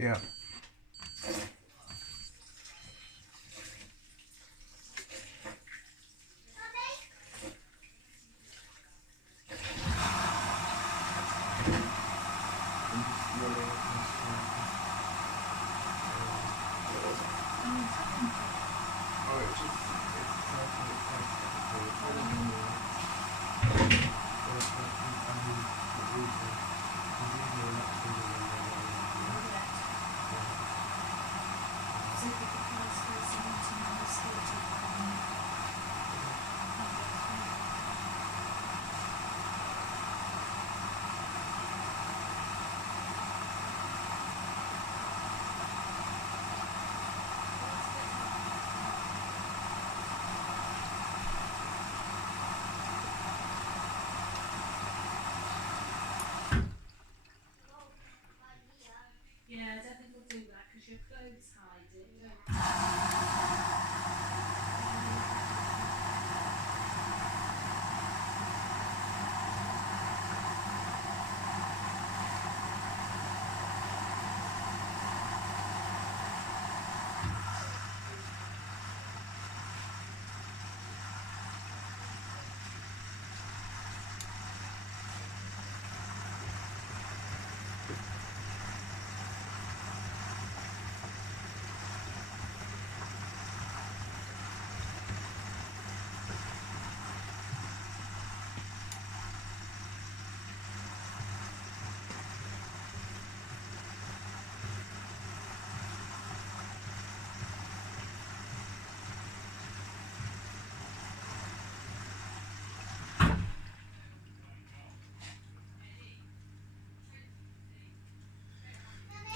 Yeah. Yeah, I don't think we'll do that because your clothes hide it. Don't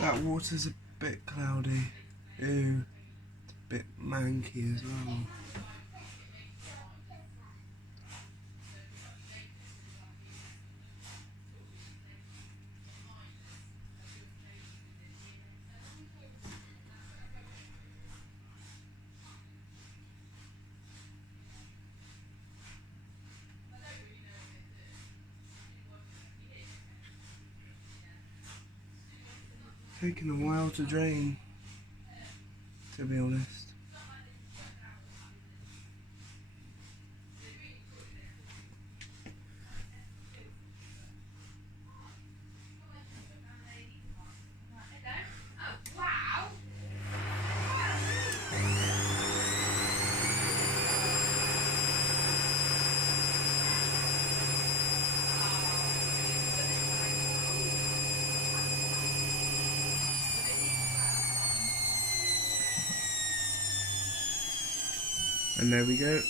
That water's a bit cloudy. Ew. It's a bit manky as well. Taking a while to drain, to be honest. And there we go.